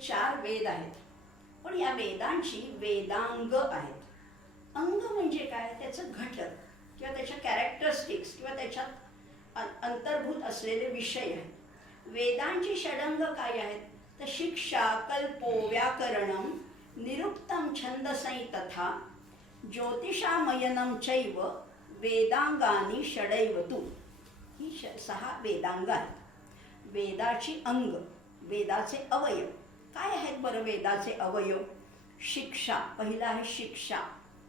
4 वेद आहेत, पण या वेदांची वेदांग आहेत. अंग म्हणजे काय? त्याचं घटक किंवा त्याच्या कॅरेक्टरिस्टिक्स किंवा त्याच्यात अंतर्भूत असलेले विषय आहेत. वेदांची षडंग काय आहेत? तर शिक्षा, कल्पो, व्याकरणम, निरुक्तम, छंदसै तथा ज्योतिषामयनम चैव वेदांगानी षडैव तू. ही 6 वेदांग आहेत. वेदाची अंग, वेदाचे अवयव काय आहेत बरं? वेदाचे अवयव शिक्षा, पहिला आहे शिक्षा,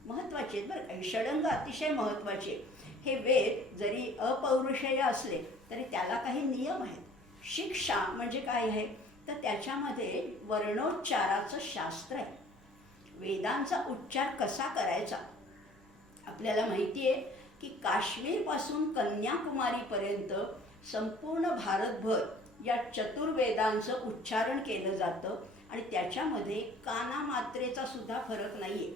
महत्वाचे आहेत बरं. काही षडंग अतिशय महत्वाचे. हे वेद जरी अपौरुषेय असले तरी त्याला काही नियम आहेत. शिक्षा म्हणजे काय आहे? तर त्याच्यामध्ये वर्णोच्चाराचं शास्त्र आहे. वेदांचा उच्चार कसा करायचा? आपल्याला माहिती आहे की काश्मीरपासून कन्याकुमारीपर्यंत संपूर्ण भारतभर या चतुर्वेदांचं उच्चारण केलं जातं आणि त्याच्यामध्ये कानामात्रेचा सुद्धा फरक नाहीये.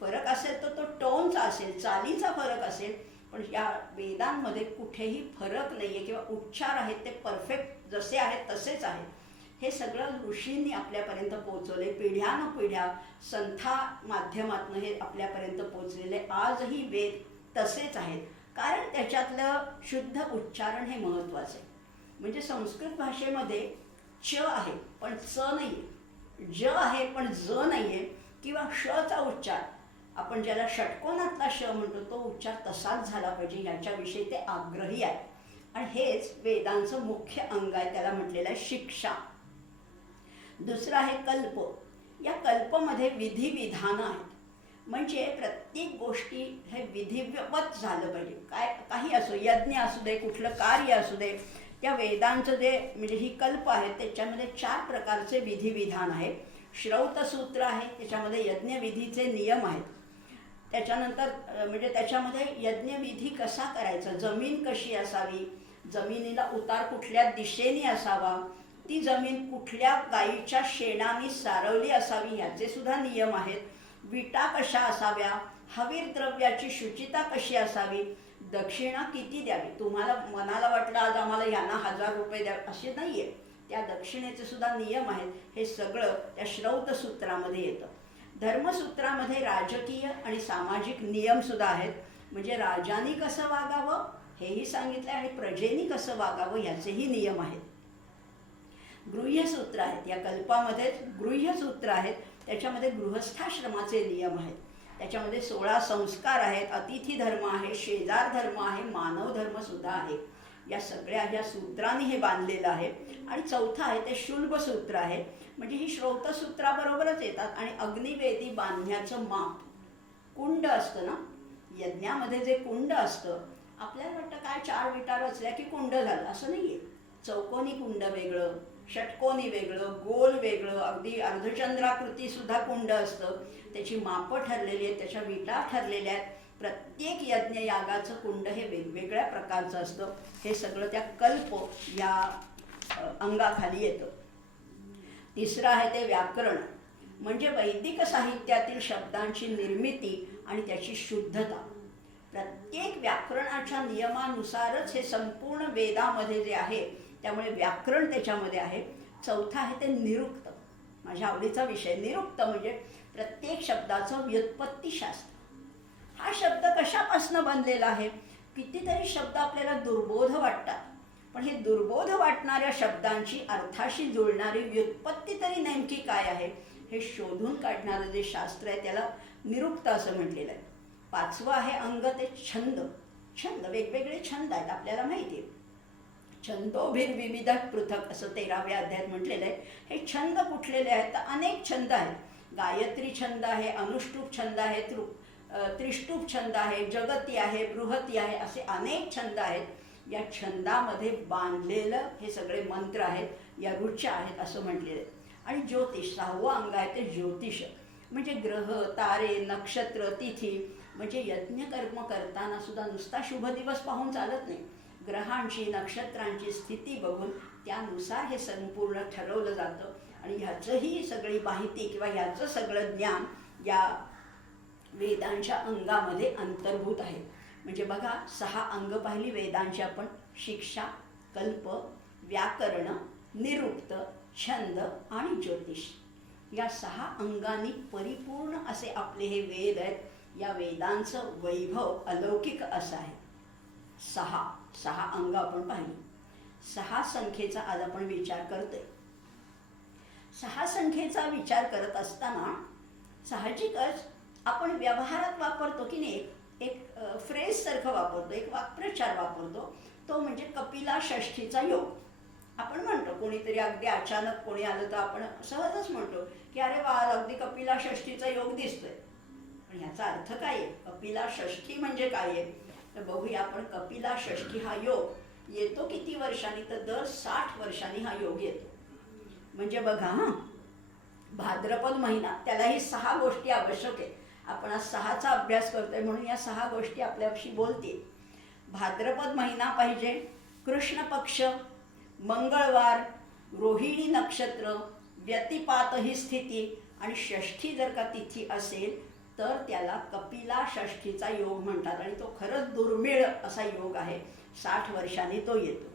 फरक असेल तर तो टोनचा असेल, चालीचा फरक असेल, पण या वेदांमध्ये कुठेही फरक नाहीये किंवा उच्चार आहेत ते परफेक्ट जसे आहेत तसेच आहेत. हे सगळं ऋषींनी आपल्यापर्यंत पोहोचवले. पिढ्यानपिढ्या संथा माध्यमातून हे आपल्यापर्यंत पोहोचलेले आजही वेद तसेच आहेत, कारण त्याच्यातलं शुद्ध उच्चारण हे महत्वाचं आहे. म्हणजे संस्कृत भाषेमध्ये च आहे पण च नाहीये, ज आहे पण ज नाहीये, किंवा शचा उच्चार आपण ज्याला षटकोनातला श म्हणतो तो उच्चार तसाच झाला पाहिजे याच्याविषयी ते आग्रही आहे. आणि हेच वेदांचं मुख्य अंग आहे, त्याला म्हटलेलं आहे शिक्षा. दुसरं आहे कल्प. या कल्पमध्ये विधिविधानं आहेत, म्हणजे प्रत्येक गोष्टी हे विधिवत झालं पाहिजे. काही असो, यज्ञ असू दे, कुठलं कार्य असू दे, त्या वेदांचं जे म्हणजे ही कल्प आहे त्याच्यामध्ये 4 प्रकारचे विधिविधान आहे. श्रौतसूत्र आहे, त्याच्यामध्ये यज्ञविधीचे नियम आहेत. त्याच्यानंतर म्हणजे त्याच्यामध्ये यज्ञविधी कसा करायचा, जमीन कशी असावी, जमिनीला उतार कुठल्या दिशेने असावा, ती जमीन कुठल्या गायीच्या शेणाने सारवली असावी याचे सुद्धा नियम आहेत. विटा कशा असाव्या, हवीर द्रव्याची शुचिता कशी असावी, दक्षिणा किती द्यावी. तुम्हाला मनाला वाटलं आज आम्हाला यांना 1000 रुपये द्यावे असे नाहीये, त्या दक्षिणेचे सुद्धा नियम आहेत. हे सगळं त्या श्रौतसूत्रामध्ये येतं. धर्मसूत्रामध्ये राजकीय आणि सामाजिक नियम सुद्धा आहेत, म्हणजे राजांनी कसं वागावं हेही सांगितलं आणि प्रजेनी कसं वागावं याचेही नियम आहेत. गृह्यसूत्र आहेत, या कल्पामध्येच गृह्यसूत्र आहेत, त्याच्यामध्ये गृहस्थाश्रमाचे नियम आहेत. त्याच्यामध्ये 16 संस्कार आहेत, अतिथी धर्म आहे, शेजार धर्म आहे, मानव धर्म सुद्धा आहे. या सगळ्या ह्या सूत्रांनी हे बांधलेलं आहे. आणि चौथा आहे ते शुल्ब सूत्र आहे, म्हणजे ही श्रौतसूत्राबरोबरच येतात. आणि अग्निवेदी बांधण्याचं माप, कुंड असतं ना यज्ञामध्ये, जे कुंड असतं आपल्याला वाटतं काय 4 विटा रचल्या की कुंड झालं, असं नाहीये. चौकोनी कुंड वेगळं, षटकोनी वेगळं, गोल वेगळं, अगदी अर्धचंद्राकृती सुद्धा कुंड असतं. त्याची मापं ठरलेली आहेत, त्याच्या विटा ठरलेल्या आहेत. प्रत्येक यज्ञ यागाचं कुंड हे वेगवेगळ्या प्रकारचं असतं. हे सगळं त्या कल्प या अंगाखाली येतं. तिसरं आहे ते व्याकरण, म्हणजे वैदिक साहित्यातील शब्दांची निर्मिती आणि त्याची शुद्धता. प्रत्येक व्याकरणाच्या नियमानुसारच हे संपूर्ण वेदामध्ये जे आहे, त्यामुळे व्याकरण त्याच्यामध्ये आहे. चौथा आहे ते निरुक्त, माझ्या आवडीचा विषय. निरुक्त म्हणजे प्रत्येक शब्दाचं व्युत्पत्तीशास्त्र. हा शब्द कशापासून बनलेला आहे? कितीतरी शब्द आपल्याला दुर्बोध वाटतात, पण हे दुर्बोध वाटणाऱ्या शब्दांची अर्थाशी जुळणारी व्युत्पत्ती तरी नेमकी काय आहे हे शोधून काढणारं जे शास्त्र आहे त्याला निरुक्त असं म्हटलेलं आहे. 5वं आहे अंग ते छंद. छंद, वेगवेगळे छंद आहेत आपल्याला माहिती आहे. छंदोभिर विविध पृथक असं 13व्या अध्यायात म्हटलेलं आहे. हे छंद कुठलेले आहेत तर अनेक छंद आहेत. गायत्री छंद आहे, अनुष्टुप छंद आहे, त्रिष्टुप छंद आहे, जगती आहे, बृहती आहे, असे अनेक छंद आहेत. या छंदामध्ये बांधलेलं हे सगळे मंत्र आहेत, या ऋचा आहेत असं म्हटलेलं आहे. आणि ज्योतिष 6वं अंग आहे ते ज्योतिष, म्हणजे ग्रह, तारे, नक्षत्र, तिथी. म्हणजे यज्ञकर्म करताना सुद्धा नुसता शुभ दिवस पाहून चालत नाही. ग्रहांची, नक्षत्रांची स्थिती बघून त्यानुसार हे संपूर्ण ठरवलं जातं. आणि ह्याचंही सगळी माहिती किंवा ह्याचं सगळं ज्ञान या वेदांच्या अंगामध्ये अंतर्भूत आहे. म्हणजे बघा 6 अंग पाहिली वेदांची आपण: शिक्षा, कल्प, व्याकरण, निरुक्त, छंद आणि ज्योतिष या 6 अंगांनी परिपूर्ण असे आपले हे वेद आहेत. या वेदांचं वैभव अलौकिक असं आहे. 6 अंग आपण पाहिली. 6 संख्येचा आज आपण विचार करतोय. 6 संख्येचा विचार करत असताना साहजिकच आपण व्यवहारात वापरतो की नाही, एक फ्रेज सारखं वापरतो, एक वाक्प्रचार वापरतो, तो म्हणजे कपिला षष्ठीचा योग. आपण म्हणतो, कोणीतरी अगदी अचानक कोणी आलं तर आपण सहजच म्हणतो की अरे वा, अगदी कपिला षष्ठीचा योग दिसतोय. पण ह्याचा अर्थ काय आहे? कपिला षष्ठी म्हणजे काय आहे तर बघूया आपण. कपिला षष्ठी हा योग येतो किती वर्षांनी तर दर 60 वर्षांनी हा योग येतो. म्हणजे बघा भाद्रपद महिना, त्यालाही 6 गोष्टी आवश्यक आहेत. आपण आज 6चा अभ्यास करतोय म्हणून या 6 गोष्टी आपल्याशी बोलतील. भाद्रपद महिना पाहिजे, कृष्ण पक्ष, मंगळवार, रोहिणी नक्षत्र, व्यतिपात ही स्थिती आणि षष्ठी जर का तिथी असेल तर त्याला कपिला षष्ठीचा योग म्हणतात. आणि तो खरंच दुर्मिळ असा योग आहे. 60 वर्षांनी तो येतो.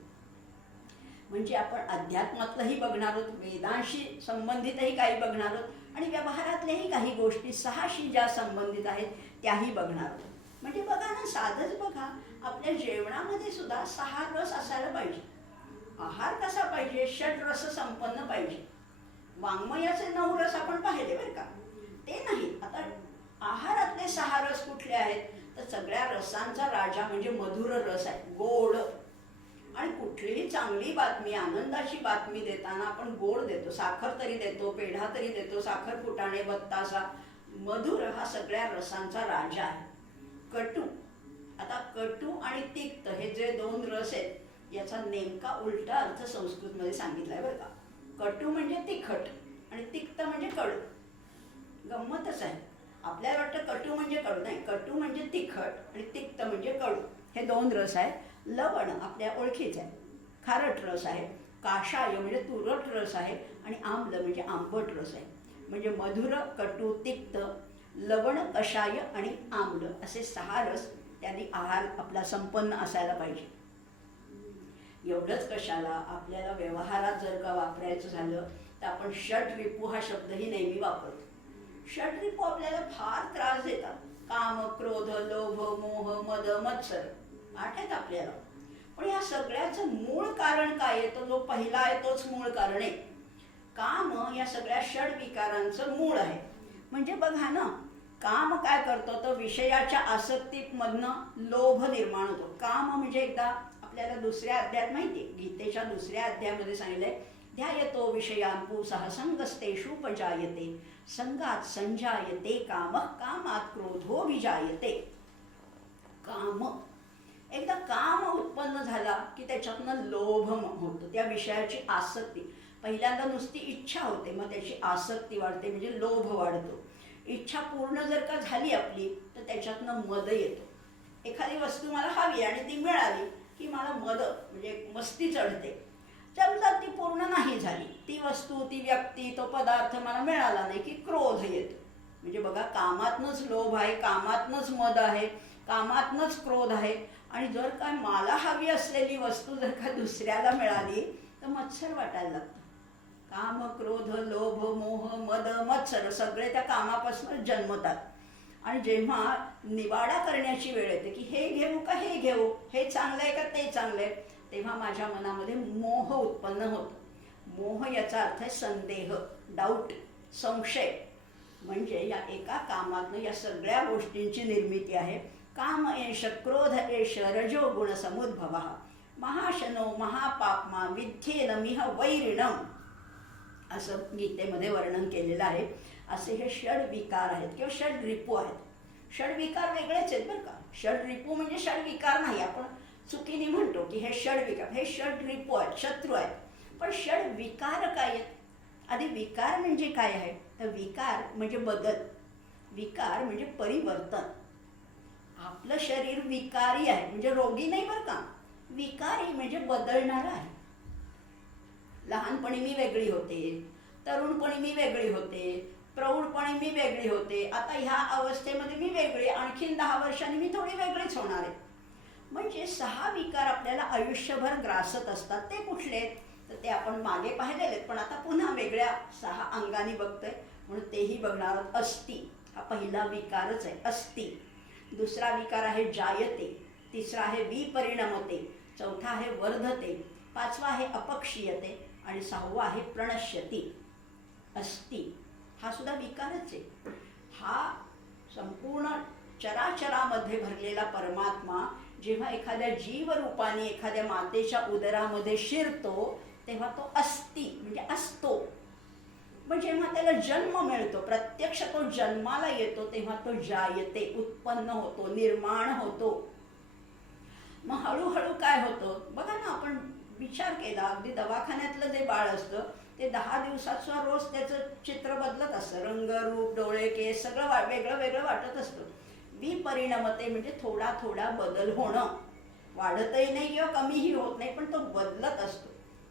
म्हणजे आपण अध्यात्मातलंही बघणार आहोत, वेदांशी संबंधितही काही बघणार आहोत आणि व्यवहारातल्याही काही गोष्टी 6शी ज्या संबंधित आहेत त्याही बघणार आहोत. म्हणजे बघा ना, साधंच बघा, आपल्या जेवणामध्ये सुद्धा 6 रस असायला पाहिजे. आहार कसा पाहिजे? 6 रस संपन्न पाहिजे. वाङ्मयाचे 9 रस आपण पाहिले बरं का, ते नाही. आता आहारातले 6 रस कुठले आहेत तर सगळ्या रसांचा राजा म्हणजे मधुर रस आहे, गोड. आणि कुठलीही चांगली बातमी, आनंदाची बातमी देताना आपण गोड देतो. साखर तरी देतो, पेढा तरी देतो, साखर फुटाणे, बत्तासा. मधुर हा सगळ्या रसांचा राजा आहे. कटू, आता कटू आणि तिक्त हे जे 2 रस आहेत याचा नेमका उलटा अर्थ संस्कृतमध्ये सांगितलाय बरं का. कटू म्हणजे तिखट आणि तिक्त म्हणजे कडू. गंमतच आहे. आपल्याला वाटतं कटू म्हणजे कडू, नाही. कटू म्हणजे तिखट आणि तिक्त म्हणजे कडू. हे 2 रस आहेत. लवण आपल्या ओळखीच आहे, खारट रस आहे. काशाय म्हणजे तुरट रस आहे आणि आम्ल म्हणजे आंबट रस आहे. म्हणजे मधुर, कटू, तिक्त, लवण, कषाय आणि आम्ल असे 6 रस त्यांनी आहार आपला संपन्न असायला पाहिजे. एवढंच कशाला, आपल्याला व्यवहारात जर का वापरायचं झालं तर आपण षड्रिपू हा शब्दही नेहमी वापरतो. षड्रिपू आपल्याला फार त्रास देतात. काम, क्रोध, लोभ, मोह, मद, मत्सर 8 आहेत आपल्याला. पण या सगळ्याचं मूळ कारण काय आहे? तो जो पहिला आहे तोच मूळ कारण आहे. काम या सगळ्या षड्विकारांचं मूळ आहे. म्हणजे बघा ना, काम काय करतो तर विषयाच्या आसक्तीमधनं लोभ निर्माण होतो. काम म्हणजे एकदा आपल्याला दुसऱ्या अध्यायात माहिती आहे, गीतेच्या दुसऱ्या अध्यायामध्ये सांगितलंय, ध्यायतो विषयान् पुंसः संगस्तेषुपजायते संगात संजायते कामः कामात् क्रोधो विजायते. काम, एकदा काम उत्पन्न झाला की त्याच्यातनं लोभ होतो, त्या विषयाची आसक्ती. पहिल्यांदा नुसती इच्छा होते, मग त्याची आसक्ती वाढते म्हणजे लोभ वाढतो. इच्छा पूर्ण जर का झाली आपली तर त्याच्यातनं मद येतो. एखादी वस्तू मला हवी आणि ती मिळाली की मला मद म्हणजे मस्ती चढते. समजा ती पूर्ण नाही झाली, ती वस्तू, ती व्यक्ती, तो पदार्थ मला मिळाला नाही की क्रोध येतो. म्हणजे बघा, कामातनंच लोभ आहे, कामातनंच मद आहे, कामातनंच क्रोध आहे. आणि जर का मला हवी असलेली वस्तू जर का दुसऱ्याला मिळाली तर मत्सर वाटायला लागतं. काम, क्रोध, लोभ, मोह, मद, मत्सर सगळे त्या कामापासून जन्मतात. आणि जेव्हा निवाडा करण्याची वेळ येते की हे घेऊ का हे घेऊ, हे चांगलं आहे का ते चांगलं आहे, तेव्हा माझ्या मनामध्ये मोह उत्पन्न होतो. मोह याचा अर्थ आहे संदेह, डाऊट, संशय. म्हणजे या एका कामातनं या सगळ्या गोष्टींची निर्मिती आहे. काम एष क्रोध एष रजोगुण समुद्भवः महाशनो महापाप्मा विद्येन मिह वैरिणम असं गीतेमध्ये वर्णन केलेलं आहे. असे हे षड्विकार आहेत किंवा षड्रिपू आहेत. षड्विकार वेगळेच आहेत बरं का. षड्रिपू म्हणजे षड्विकार नाही, आपण चुकीने म्हणतो की हे षड्विकार, हे षड्रिपू आहेत, शत्रू आहेत. पण षड्विकार काय आहेत? आधी विकार म्हणजे काय आहे तर विकार म्हणजे बदल, विकार म्हणजे परिवर्तन. आपलं शरीर विकारी आहे म्हणजे रोगी नाही बरं का, विकारी म्हणजे बदलणार आहे. लहानपणी मी वेगळी होते, तरुणपणी मी वेगळी होते, प्रौढपणी मी वेगळी होते, आता ह्या अवस्थेमध्ये मी वेगळी, आणखीन 10 वर्षांनी मी थोडी वेगळीच होणार आहे. म्हणजे 6 विकार आपल्याला आयुष्यभर ग्रासत असतात. ते कुठले? तर ते आपण मागे पाहिलेले आहेत, पण आता पुन्हा वेगळ्या 6 अंगांनी बघतोय म्हणून तेही बघणार आहोत. अस्ति हा पहिला विकारच आहे, अस्ति. दुसरा विकार आहे जायते, तिसरा आहे विपरिणमते, चौथा आहे वर्धते, पाचवा आहे अपक्षीयते आणि 6वा आहे प्रणश्यती. अस्ति हा सुद्धा विकारच आहे. हा संपूर्ण चराचरामध्ये भरलेला परमात्मा जेव्हा एखाद्या जीवरूपाने एखाद्या मातेच्या उदरामध्ये शिरतो तेव्हा तो अस्ति म्हणजे असतो. पण जेव्हा त्याला जन्म मिळतो, प्रत्यक्ष तो जन्माला येतो, तेव्हा तो जायते उत्पन्न होतो, निर्माण होतो. मग हळूहळू काय होतं बघा ना, आपण विचार केला, अगदी दवाखान्यातलं जे बाळ असतं ते 10 दिवसात सुद्धा रोज त्याचं चित्र बदलत असतं, रंग रूप डोळे केस सगळं वेगळं वेगळं वाटत असतं. विपरिणमते म्हणजे थोडा थोडा बदल होणं, वाढतही नाही किंवा कमीही होत नाही, पण तो बदलत असतो.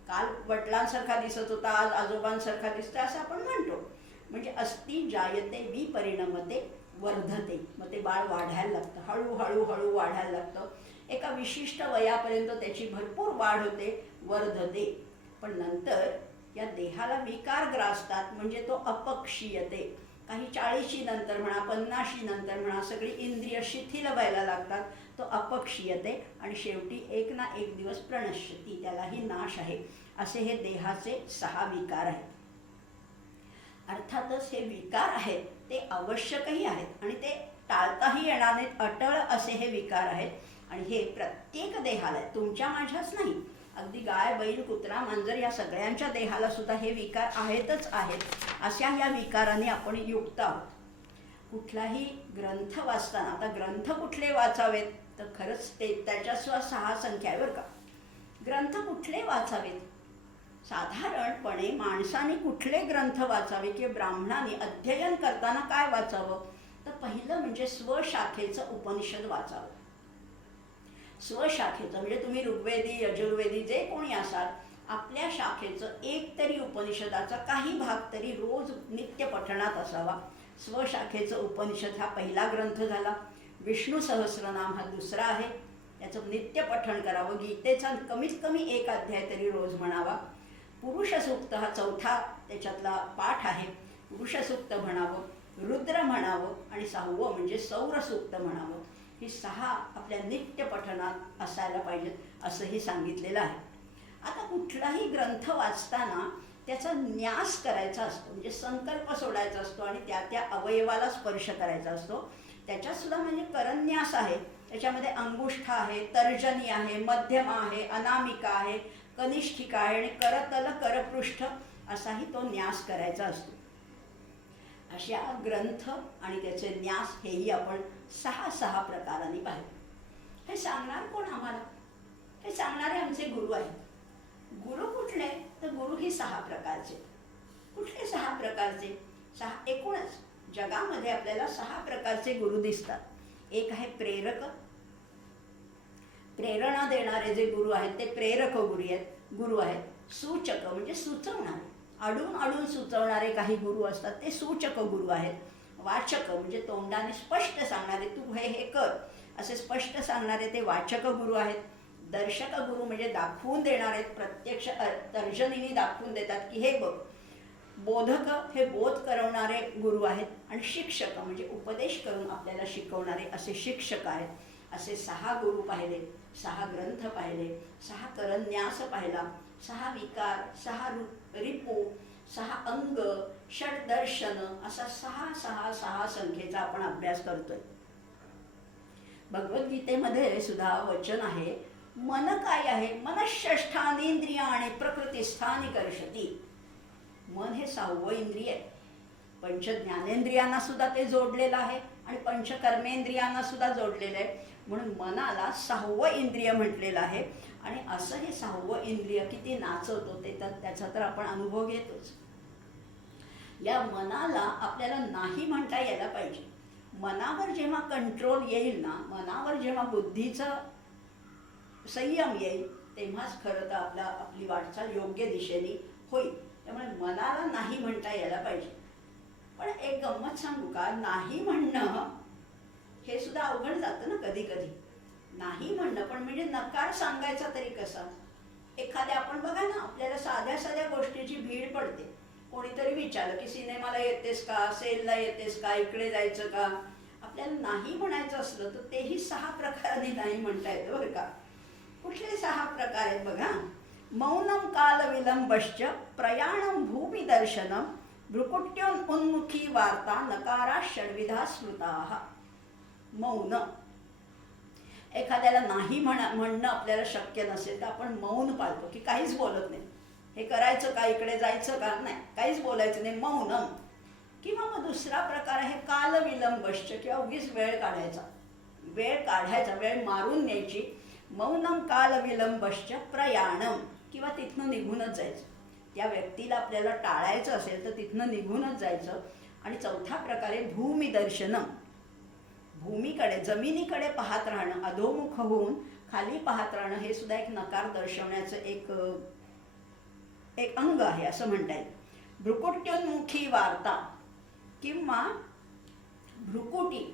काल वडिलांसारखा दिसत होता, आज आजोबांसारखा दिसतो असं आपण म्हणतो. म्हणजे अस्ति जायते विपरिणमते वर्धते. मग ते बाळ वाढायला लागतं, हळूहळू हळू वाढायला लागतं. एका विशिष्ट वयापर्यंत त्याची भरपूर वाढ होते, वर्धते. पण नंतर या देहाला विकार ग्रासतात, म्हणजे तो अपक्षीयते. काही 40 नंतर म्हणा, 50 नंतर म्हणा, सगळी इंद्रिय शिथिल व्हायला लागतात, तो अपक्षीयते. आणि शेवटी एक ना एक दिवस प्रणश्यती, त्यालाही नाश आहे. असे हे देहाचे 6 विकार आहेत. अर्थातच हे विकार आहेत ते आवश्यकही आहेत आणि ते टाळताही येणार नाहीत, अटळ असे हे विकार आहेत. आणि हे प्रत्येक देहाला आहे, तुमच्या माझ्याच नाही. अगदी गाय बैल कुत्रा मांजर या सगळ्यांच्या देहाला सुद्धा हे विकार आहेतच आहेत. अशा या विकाराने आपण युक्त आहोत. कुठलाही ग्रंथ वाचताना, आता ग्रंथ कुठले वाचावेत तर खरंच ते त्याच्या सुद्धा 6 संख्या आहे बरं का. ग्रंथ कुठले वाचावेत, साधारणपणे माणसाने कुठले ग्रंथ वाचावे किंवा ब्राह्मणाने अध्ययन करताना काय वाचावं, तर पहिलं म्हणजे स्वशाखेचं उपनिषद वाचावं. स्वशाखेचं म्हणजे तुम्ही ऋग्वेदी यजुर्वेदी जे कोणी असाल, आपल्या शाखेचं एक तरी उपनिषदाचा काही भाग तरी रोज नित्य पठणात असावा. स्वशाखेचं उपनिषद हा पहिला ग्रंथ झाला. विष्णू सहस्रनाम हा दुसरा आहे, याचं नित्य पठण करावं. गीतेचा कमीत कमी 1 अध्याय तरी रोज म्हणावा. पुरुष सूक्त हा चौथा त्याच्यातला पाठ आहे, पुरुष सूक्त म्हणावं, रुद्र म्हणावं आणि 6वं म्हणजे सौर सूक्त म्हणावं. ही 6 आपल्या नित्य पठणात असायला पाहिजेत असंही सांगितलेलं आहे. आता कुठलाही ग्रंथ वाचताना त्याचा न्यास करायचा असतो, म्हणजे संकल्प सोडायचा असतो आणि त्या त्या अवयवाला स्पर्श करायचा असतो. त्याच्यात सुद्धा म्हणजे करन्यास आहे, त्याच्यामध्ये अंगुष्ठा आहे, तर्जनी आहे, मध्यमा आहे, अनामिका आहे, कनिष्ठिका आहे आणि करतल करपृष्ठ असाही तो न्यास करायचा असतो. अशा ग्रंथ आणि त्याचे न्यास हेही आपण 6 प्रकारांनी पाहिले. हे सांगणार कोण आम्हाला, हे सांगणारे आमचे गुरु आहेत. गुरु कुठले तर गुरु ही 6 प्रकारचे. कुठले 6 प्रकारचे, 6 एकूणच जगामध्ये आपल्याला 6 प्रकारचे गुरु दिसतात. एक आहे प्रेरक, प्रेरणा देणारे जे गुरु आहेत ते प्रेरक गुरु आहेत. सूचक म्हणजे सुचवणारे, अडून अडून सुचवणारे काही गुरु असतात, ते सूचक गुरु आहेत. वाचक म्हणजे तोंडाने स्पष्ट सांगणारे, तू हे कर असे स्पष्ट सांगणारे ते वाचक गुरु आहेत. दर्शक गुरु म्हणजे दाखवून देणारे, प्रत्यक्ष तर्जनीने दाखवून देतात की हे बघ. बोधक हे बोध करवणारे गुरु आहेत. आणि शिक्षक म्हणजे उपदेश करून आपल्याला शिकवणारे असे शिक्षक आहेत. असे 6 गुरु पाहिले, 6 ग्रंथ पाहिले, 6 करन्यास पाहिला, 6 विकार, 6 रिपू, 6 अंग, षड्दर्शन असा 6 संख्येचा आपण अभ्यास करतोय. भगवद्गीतेमध्ये सुद्धा वचन आहे, मन काय आहे, मनःषष्ठानींद्रियाणि प्रकृतिस्थानी कर्षति. मन हे 6वं इंद्रिय आहे. पंच ज्ञानेंद्रियांना सुद्धा ते जोडलेलं आहे आणि पंचकर्मेंद्रियांना सुद्धा जोडलेलं आहे. म्हणून मनाला 6वं इंद्रिय म्हटलेलं आहे. आणि असं हे 6वं इंद्रिय किती नाचवतो ते तर त्याचा तर आपण अनुभव घेतोच. या मनाला आपल्याला नाही म्हणता यायला पाहिजे. मनावर जेव्हा कंट्रोल येईल ना, मनावर जेव्हा बुद्धीचा संयम येईल, तेव्हाच खरं तर आपली वाटचाल योग्य दिशेने होईल. त्यामुळे मनाला नाही म्हणता यायला पाहिजे. पण एक गंमत सांगू का, नाही म्हणणं हे सुद्धा अवघड जातं ना कधी कधी. नाही म्हणणं पण म्हणजे नकार सांगायचा तरी कसा. एखाद्या आपण बघा ना, आपल्याला साध्या साध्या गोष्टीची भीड पडते. कोणीतरी विचारलं की सिनेमाला येतेस का, सेलला येतेस का, इकडे जायचं का. आपल्याला नाही म्हणायचं असलं तर तेही 6 प्रकारांनी नाही म्हणता येतं बरं का. कुठले 6 प्रकार आहेत बघा. मौनम काल विलंबश्च प्रयाणम भूमी दर्शनम भ्रुकुट्योन उन्मुखी वार्ता नकारा षड्विधा स्मृताः. मौन. एखाद्याला नाही म्हणणं आपल्याला शक्य नसेल तर आपण मौन पाळतो की काहीच बोलत नाही. हे करायचं का, इकडे जायचं का, नाही, काहीच बोलायचं नाही, मौनम. किंवा मग दुसरा प्रकार आहे काल विलंबश्च, किंवा उगीच वेळ काढायचा, वेळ मारून न्यायची. मौनम काल विलंबश्च प्रयाणम, किंवा तिथनं निघूनच जायचं. त्या व्यक्तीला आपल्याला टाळायचं असेल तर तिथनं निघूनच जायचं. आणि चौथा प्रकार आहे भूमिदर्शनम, भूमीकडे, जमिनीकडे पाहत राहणं, अधोमुख होऊन खाली पाहत राहणं. हे सुद्धा एक नकार दर्शवण्याचं एक अंग आहे असं म्हणता येईल. भ्रुकुट्योन्मुखी वार्ता, किंवा भ्रुकुटी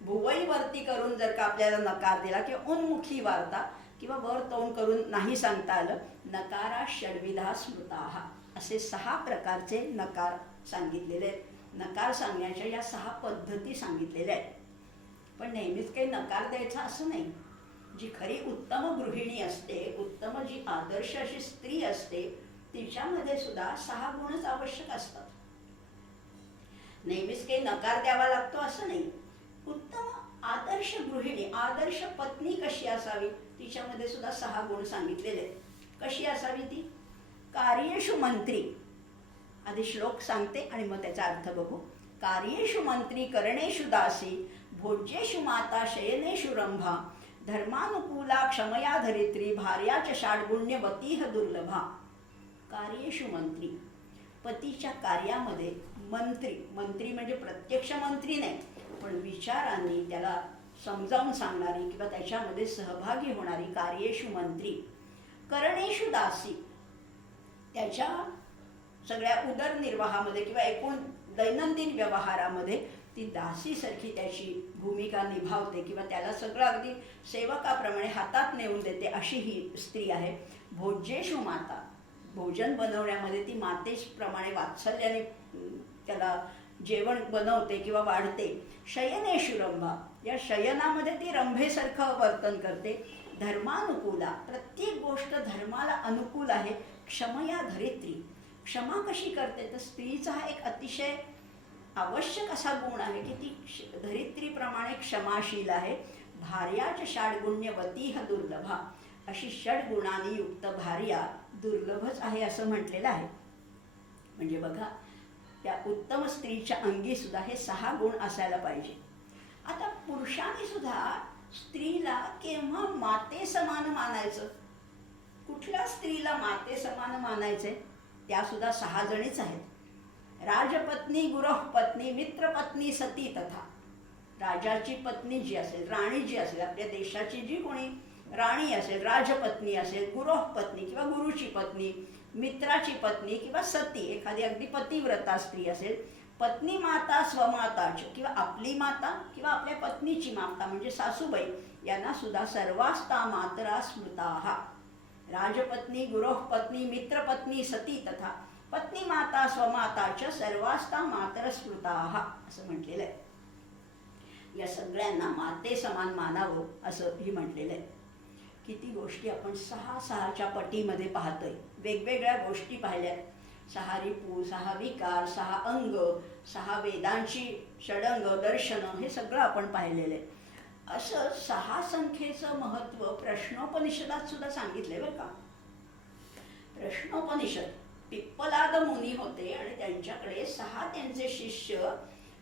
भुवईवरती करून जर का आपल्याला नकार दिला, किंवा उन्मुखी वार्ता, किंवा वर तोंड करून नाही सांगता आलं, नकारा षड्विधा स्मृताः. असे 6 प्रकारचे नकार सांगितलेले आहेत. नकार सांगण्याच्या या 6 पद्धती सांगितलेल्या आहेत. पण नेहमीच काही नकार द्यायचा असं नाही. जी खरी उत्तम गृहिणी असते, उत्तम जी आदर्श अशी स्त्री असते, तिच्यामध्ये सुद्धा 6 गुणच आवश्यक असतात. नेहमीच काही नकार द्यावा लागतो असं नाही. उत्तम आदर्श गृहिणी, आदर्श पत्नी कशी असावी, तिच्यामध्ये सुद्धा 6 गुण सांगितलेले आहेत. कशी असावी ती? कार्येषु मंत्री. आधी श्लोक सांगते आणि मग त्याचा अर्थ बघू. कार्येषु मंत्री करणेषु दासी भोज्येषु माता शयनेषु रंभा धर्मानुकूला क्षमया धरित्री भार्याच षाड्गुण्यवतीह दुर्लभा. कार्येषु मंत्री, पतीच्या कार्यामध्ये मंत्री. मंत्री म्हणजे प्रत्यक्ष मंत्री नाही, पण विचारांनी त्याला समजावून सांगणारी किंवा त्याच्यामध्ये सहभागी होणारी कार्येषु मंत्री. करणेषु दासी, त्याच्या सगळ्या उदरनिर्वाहामध्ये किंवा एकूण दैनंदिन व्यवहारामध्ये ती दासीसारखी त्याची भूमिका निभावते, किंवा त्याला सगळं अगदी सेवकाप्रमाणे हातात नेऊन देते, अशी ही स्त्री आहे. भोज्येषु माता, भोजन बनवण्यामध्ये ती मातेप्रमाणे वात्सल्याने त्याला जेवण बनवते किंवा वाढते. शयनेषु रंभा, या शयनामध्ये ती रंभेसारखं वर्तन करते. धर्मानुकूला, प्रत्येक गोष्ट धर्माला अनुकूल आहे. क्षमया धरित्री, क्षमा कशी करते, तर स्त्रीचा हा एक अतिशय आवश्यक असा गुण आहे की ती धरित्रीप्रमाणे क्षमाशील आहे. भार्याच षाड्गुण्यवतीह दुर्लभा, अशी षड्गुणांनी युक्त भार्या दुर्लभच आहे असं म्हटलेलं आहे. म्हणजे बघा, त्या उत्तम स्त्रीच्या अंगी सुद्धा हे 6 गुण असायला पाहिजे. आता पुरुषांनी सुद्धा स्त्रीला केव्हा माते समान मानायचं? कुठल्या स्त्रीला माते समान मानायचे? त्या सुद्धा 6 जणीच आहेत. राजपत्नी, गुरपत्नी, मित्रपत्नी, सती तथा. राजाची पत्नी जी असेल, राणी जी असेल, आपल्या देशाची जी कोणी राणी असेल, राजपत्नी असेल, गुरपत्नी किंवा गुरुची पत्नी, मित्राची पत्नी किंवा सती, एखादी अगदी पतिव्रता स्त्री असेल, पत्नी माता स्वमाताच, किंवा आपली माता किंवा आपल्या पत्नीची माता म्हणजे सासूबाई, यांना सुद्धा सर्वास्ता मातरा स्मृताः. राजपत्नी, गुरुपत्नी, मित्रपत्नी, सती तथा पत्नी माता स्वमाताच सर्वास्ता मातर स्मृताः असं म्हटलेलं आहे. या सगळ्यांना माते समान मानावं असं ही म्हटलेलं आहे. किती गोष्टी आपण 6 पटीमध्ये पाहतोय. वेगवेगळ्या गोष्टी पाहिल्यात. 6 रिपू, 6 विकार, 6 अंग, 6 वेदांची षडंग दर्शनं, हे सगळं आपण पाहिलेलं आहे. असं 6 संख्येचं महत्त्व प्रश्नोपनिषदात सुद्धा सांगितलंय बरं का. प्रश्नोपनिषद, पिप्पलाद मुनी होते आणि त्यांच्याकडे 6 त्यांचे शिष्य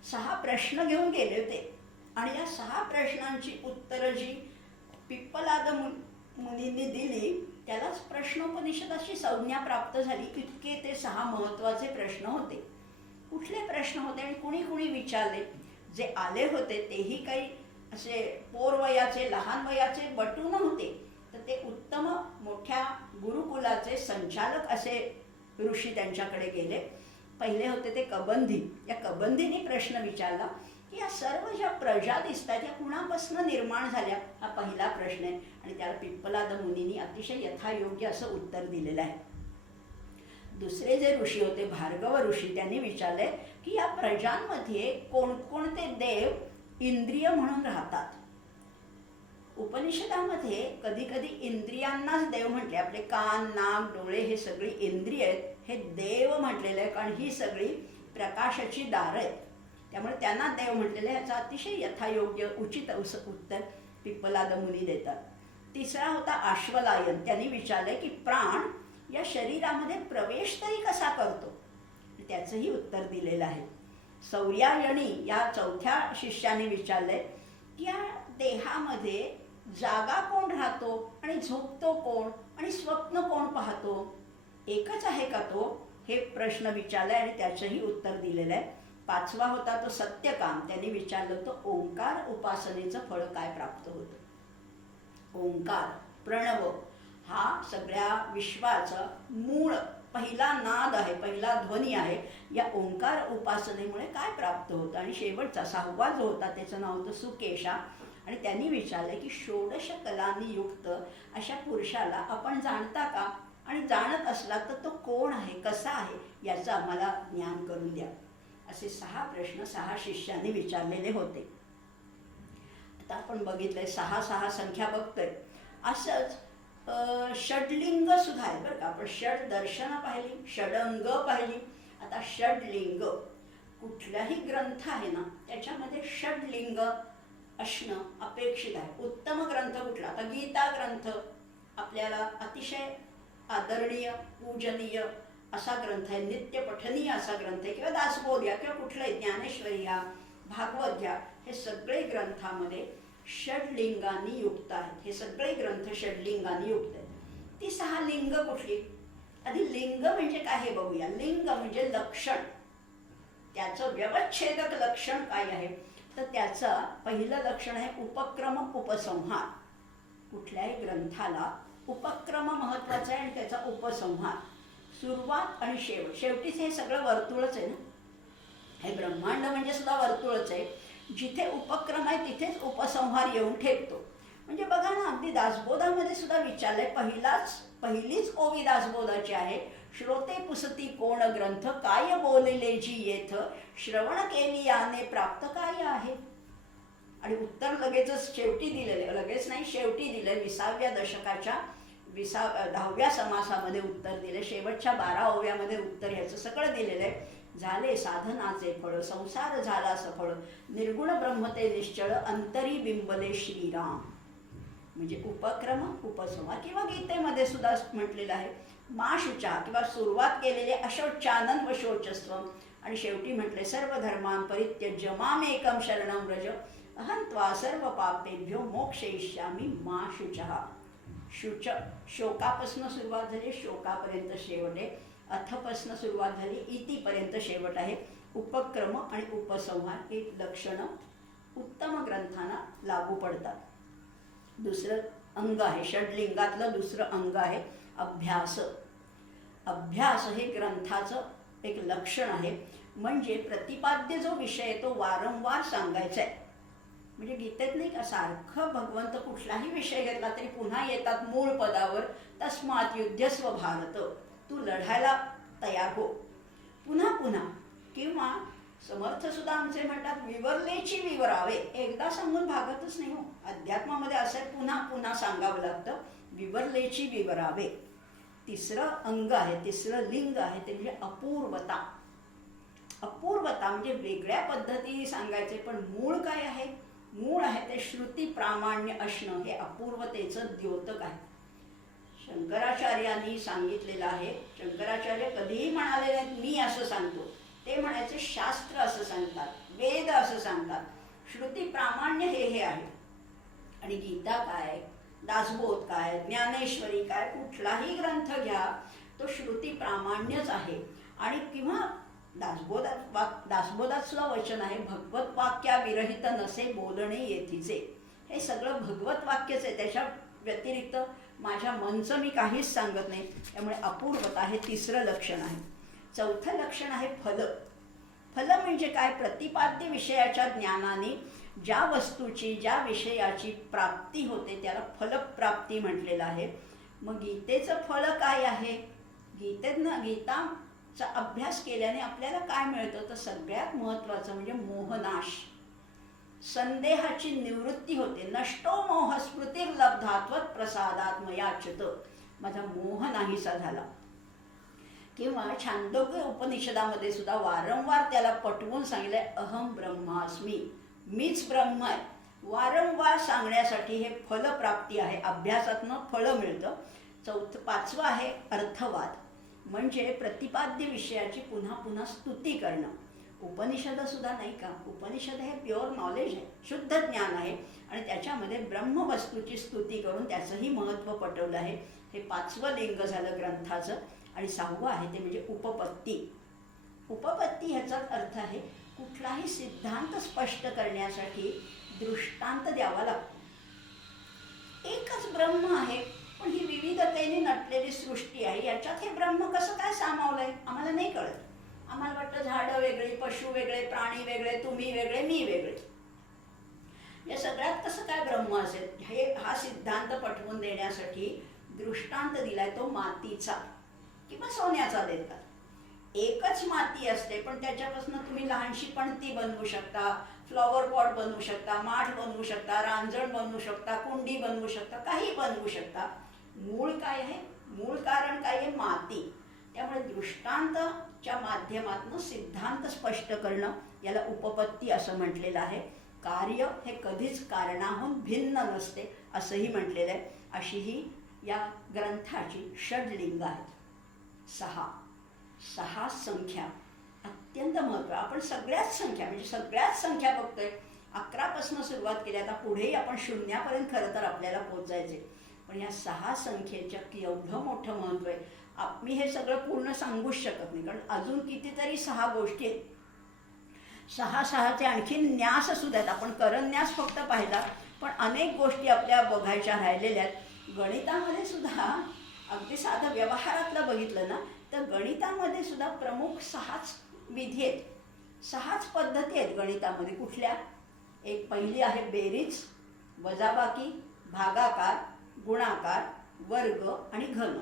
6 प्रश्न घेऊन गेले होते. आणि या 6 प्रश्नांची उत्तरं जी पिप्पलाद मुनींनी दिली त्यालाच प्रश्नोपनिषदाची संज्ञा प्राप्त झाली. इतके ते 6 महत्त्वाचे प्रश्न होते. कुठले प्रश्न होते आणि कुणी कुणी विचारले? जे आले होते तेही काही असे पोरवयाचे, लहान वयाचे बटू नव्हते, तर ते उत्तम मोठ्या गुरुकुलाचे संचालक असे ऋषी त्यांच्याकडे गेले. पहिले होते ते कबंधी. या कबंधीने प्रश्न विचारला की या सर्व ज्या प्रजा दिसतात या कुणापासून निर्माण झाल्या, हा पहिला प्रश्न आहे. आणि त्याला पिप्पलाद मुनींनी अतिशय यथायोग्य असं उत्तर दिलेलं आहे. दुसरे जे ऋषी होते भार्गव ऋषी, त्यांनी विचारले की या प्रजांमध्ये कोणकोणते देव इंद्रिय म्हणून राहतात. उपनिषदामध्ये कधी कधी इंद्रियांनाच देव म्हटले. आपले कान, नाक, डोळे हे सगळी इंद्रिय आहेत, हे देव म्हटलेले आहे, कारण ही सगळी प्रकाशाची दारं आहेत. त्यामुळे त्यांना देव म्हटलेलं आहे. याचा अतिशय यथायोग्य उचित उत्तर पिप्पलाद मुनी देतात. तिसरा होता आश्वलायन. त्यांनी विचारले की प्राण या शरीरामध्ये प्रवेश तरी कसा करतो, त्याचंही उत्तर दिलेलं आहे. सौर्यायणी या चौथ्या शिष्याने विचारले की या देहामध्ये जागा कोण राहतो आणि झोपतो कोण आणि स्वप्न कोण पाहतो, एकच आहे का तो, हे प्रश्न विचारले आणि त्याचंही उत्तर दिलेलं आहे. पाचवा होता तो सत्यकाम. त्यांनी विचारलं होतं ओंकार उपासनेचं फळ काय प्राप्त होतं. ओंकार प्रणव हा सगळ्या विश्वाचा मूळ पहिला नाद आहे, पहिला ध्वनी आहे. या ओंकार उपासनेमुळे काय प्राप्त होतं. आणि शेवटचा सहावा जो होता त्याचं नाव होतं सुकेशा. आणि त्यांनी विचारले की षोडश कलांनी युक्त अशा पुरुषाला आपण जाणता का, आणि जाणत असला तर तो कोण आहे, कसा आहे, याचं आम्हाला ज्ञान करून द्या. असे 6 प्रश्न 6 शिष्यांनी विचारलेले होते. आता आपण बघितलंय 6 संख्या बघतोय. असंच षडलिंग सुद्धा आहे बरं का. आपण षड दर्शन पाहिली, षडंग पाहिली, आता षडलिंग. कुठलाही ग्रंथ आहे ना त्याच्यामध्ये षडलिंग असणं अपेक्षित आहे. उत्तम ग्रंथ कुठला, आता गीता ग्रंथ आपल्याला अतिशय आदरणीय पूजनीय असा ग्रंथ आहे, नित्य पठनीय असा ग्रंथ आहे. किंवा दासबोध या किंवा कुठलाही ज्ञानेश्वरी या, भागवत घ्या, हे सगळे ग्रंथामध्ये षडलिंगांनी युक्त आहेत. हे सगळे ग्रंथ षडलिंगांनी युक्त आहेत. ती 6 लिंग कुठली. आधी लिंग म्हणजे काय हे बघूया. लिंग म्हणजे लक्षण, त्याचं व्यवच्छेदक लक्षण काय आहे. तर त्याचं पहिलं लक्षण आहे उपक्रम उपसंहार. कुठल्याही ग्रंथाला उपक्रम महत्वाचा आहे आणि त्याचा उपसंहार, सुरुवात आणि शेवट. शेवटीच हे सगळं वर्तुळच आहे ना. हे ब्रह्मांड म्हणजे सुद्धा वर्तुळच आहे. जिथे उपक्रम आहे तिथेच उपसंहार येऊन ठेपतो. म्हणजे बघा ना, अगदी दासबोधामध्ये सुद्धा विचारलंय. पहिलीच ओवी दासबोधाची आहे. श्रोते पुसती कोण ग्रंथ, काय बोलले जी येथ, श्रवण केली याने प्राप्त काय आहे. आणि उत्तर लगेचच शेवटी दिलेले, लगेच नाही शेवटी दिले. 20व्या दशकाच्या 10व्या समासामध्ये उत्तर दिले. शेवटच्या 12 ओव्यामध्ये उत्तर ह्याचं सगळं दिलेलं आहे. झाले साधनाचे फळ, संसार झाला सफळ, निर्गुण ब्रह्मते निश्चळ, अंतरी बिंबले श्रीराम. म्हणजे उपक्रम उपसंहार. किंवा गीतेमध्ये सुद्धा म्हटलेलं आहे मा शुचा, किंवा सुरुवात केलेले अशोचानन व शोचस्व, आणि शेवटी म्हटले सर्व धर्मान परित्यज्य मामेकम शरणं व्रज, अहं त्वा सर्व पापेभ्यो मोक्षयिष्यामि मा शुचः. शुच शोकापासून सुरुवात झाली, शोकापर्यंत शेवट आहे. अथपासून सुरुवात झाली, इतिपर्यंत शेवट आहे. उपक्रम आणि उपसंहार हे लक्षणं उत्तम ग्रंथांना लागू पडतात. दुसरं अंग आहे षडलिंगातलं, दुसरं अंग आहे अभ्यास. अभ्यास हे ग्रंथाचं एक लक्षण आहे. म्हणजे प्रतिपाद्य जो विषय आहे तो वारंवार सांगायचा आहे. म्हणजे गीतेत नाही का सारखं भगवंत कुठलाही विषय घेतला तरी पुन्हा येतात मूळ पदावर. तस्मात् युध्यस्व भारत, तू लढायला तयार हो, पुन्हा पुन्हा. किंवा समर्थ सुद्धा आमचे म्हणतात विवरलेची विवरावे. एकदा सांगून भागतच नाही हो. अध्यात्मामध्ये असं पुन्हा पुन्हा सांगावं लागतं. विवरलेची विवरावे. तिसरं अंग आहे, तिसरं लिंग आहे ते म्हणजे अपूर्वता. अपूर्वता म्हणजे वेगळ्या पद्धतीने सांगायचे, पण मूळ काय आहे. मूळ आहे ते श्रुती प्रामाण्य असणं, हे अपूर्वतेचं द्योतक आहे. शंकराचार्यांनी सांगितलेलं आहे. शंकराचार्य कधीही म्हणाले नाहीत मी असं सांगतो, ते म्हणायचे शास्त्र असं सांगतात, वेद असं सांगतात. श्रुती प्रामाण्य हे आहे. आणि गीता काय, दासबोध काय, ज्ञानेश्वरी काय, कुठलाही ग्रंथ घ्या तो श्रुती प्रामाण्यच आहे. आणि किंवा दासबोधात सुद्धा वचन आहे भगवत वाक्या विरहित नसे बोलणे येथीचे. हे सगळं भगवत वाक्यच आहे. त्याच्या व्यतिरिक्त माझ्या मनचं मी काहीच सांगत नाही. त्यामुळे अपूर्वता हे तिसरं लक्षण आहे. चौथं लक्षण आहे फल. फल म्हणजे काय? प्रतिपाद्य विषयाच्या ज्ञानाने ज्या वस्तूची ज्या विषयाची प्राप्ती होते त्याला फलप्राप्ती म्हटलेलं आहे. मग गीतेचं फळ काय आहे? गीताचा अभ्यास केल्याने आपल्याला काय मिळतं? तर सगळ्यात महत्त्वाचं म्हणजे मोहनाश, संदेहाची निवृत्ती होते. नष्टो मोह स्मृतिर्लब्धात्वत प्रसादात मयाच्युत, माझा मोह नाहीसा झाला. किंवा छांदोग्य उपनिषदामध्ये सुद्धा वारंवार त्याला पटवून सांगितलंय, अहम ब्रह्मास्मी, मीच ब्रह्म आहे. वारंवार सांगण्यासाठी हे फलप्राप्ती आहे. अभ्यासातनं फळं मिळतं. पाचवं आहे अर्थवाद, म्हणजे प्रतिपाद्य विषयाची पुन्हा पुन्हा स्तुती करणं. उपनिषद सुद्धा नाही का? उपनिषद हे प्युअर नॉलेज आहे, शुद्ध ज्ञान आहे आणि त्याच्यामध्ये ब्रह्मवस्तूची स्तुती करून त्याचंही महत्त्व पटवलं आहे. हे पाचवं लिंग झालं ग्रंथाचं. आणि सहावं आहे ते म्हणजे उपपत्ती. उपपत्ती ह्याचाच अर्थ आहे कुठलाही सिद्धांत स्पष्ट करण्यासाठी दृष्टांत द्यावा लागतो. एकच ब्रह्म आहे, पण ही विविधतेने नटलेली सृष्टी आहे, याच्यात हे ब्रह्म कसं काय सामावलंय आम्हाला नाही कळत. आम्हाला वाटतं झाडं वेगळी, पशु वेगळे, प्राणी वेगळे, तुम्ही वेगळे, मी वेगळे. या सगळ्यात कसं काय ब्रह्म असेल? हा सिद्धांत पटवून देण्यासाठी दृष्टांत दिलाय तो मातीचा किंवा सोन्याचा देतात. एकच माती असते, पण त्याच्यापासून तुम्ही लहानशी पणती बनवू शकता, फ्लॉवर पॉट बनवू शकता, माठ बनवू शकता, रांजण बनवू शकता, कुंडी बनवू शकता, काही बनवू शकता. मूळ काय आहे? मूळ कारण काय आहे? माती. त्यामुळे दृष्टांतच्या माध्यमातून सिद्धांत स्पष्ट करणं याला उपपत्ती असं म्हटलेलं आहे. कार्य हे कधीच कारणाहून भिन्न नसते असंही म्हटलेलं आहे. अशी ही या ग्रंथाची षडलिंग आहेत. सहा संख्या अत्यंत महत्त्व. आपण सगळ्याच संख्या म्हणजे सगळ्याच संख्या बघतोय. 11 सुरुवात केली, आता पुढेही आपण 0पर्यंत खरं तर आपल्याला पोहोचायचे. पण या 6 संख्येच्या एवढं मोठं महत्त्व आहे. मी हे सगळं पूर्ण सांगूच शकत नाही, कारण अजून कितीतरी 6 गोष्टी आहेत. 6चे आणखीन न्यास सुद्धा आहेत. आपण करन्यास फक्त पाहिला, पण अनेक गोष्टी आपल्या बघायच्या राहिलेल्या आहेत. गणितामध्ये सुद्धा अगदी साधं व्यवहारातलं बघितलं ना, तर गणितामध्ये सुद्धा प्रमुख 6च विधी आहेत, 6च पद्धती आहेत गणितामध्ये. कुठल्या? एक पहिली आहे बेरीज, वजाबाकी, भागाकार, गुणाकार, वर्ग आणि घन.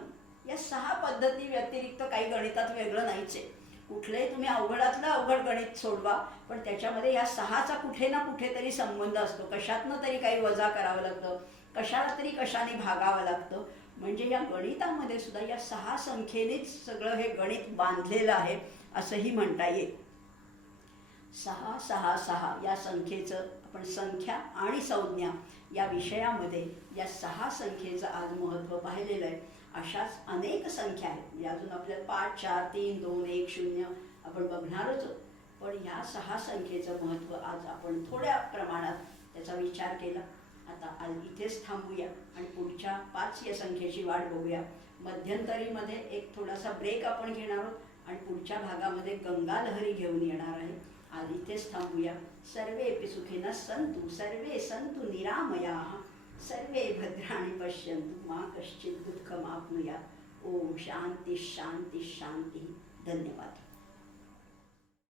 या 6 पद्धती व्यतिरिक्त काही गणितात वेगळं नाहीच आहे. कुठलंही तुम्ही अवघडातलं अवघड गणित सोडवा, पण त्याच्यामध्ये या 6चा कुठे ना कुठेतरी संबंध असतो. कशातनं तरी काही वजा करावं लागतं, कशाला तरी कशाने भागावं लागतं. म्हणजे या गणितामध्ये सुद्धा या 6 संख्येनेच सगळं हे गणित बांधलेलं आहे असंही म्हणता येईल. 6 या संख्येचं आपण संख्या आणि संज्ञा या विषयामध्ये या 6 संख्येचं आज महत्त्व पाहिलेलं आहे. अशाच अनेक संख्या आहेत. अजून आपल्याला 5, 4, 3, 2, 1, 0 आपण बघणारच आहोत. पण या 6 संख्येचं महत्त्व आज आपण थोड्या प्रमाणात त्याचा विचार केला. आता आज इथेच थांबूया आणि पुढच्या 5 या संख्येची वाट बघूया. मध्यंतरीमध्ये एक थोडासा ब्रेक आपण घेणार आहोत आणि पुढच्या भागामध्ये गंगा लहरी घेऊन येणार आहे. आज इथेच थांबूया. सर्वेपि सुखिनः सन्तु, सर्वे सन्तु निरामयाः, सर्वे भद्राणि पश्यन्तु, मा कश्चित् दुःखमाप्नुयात्. ओम शांती शांती शांती. धन्यवाद.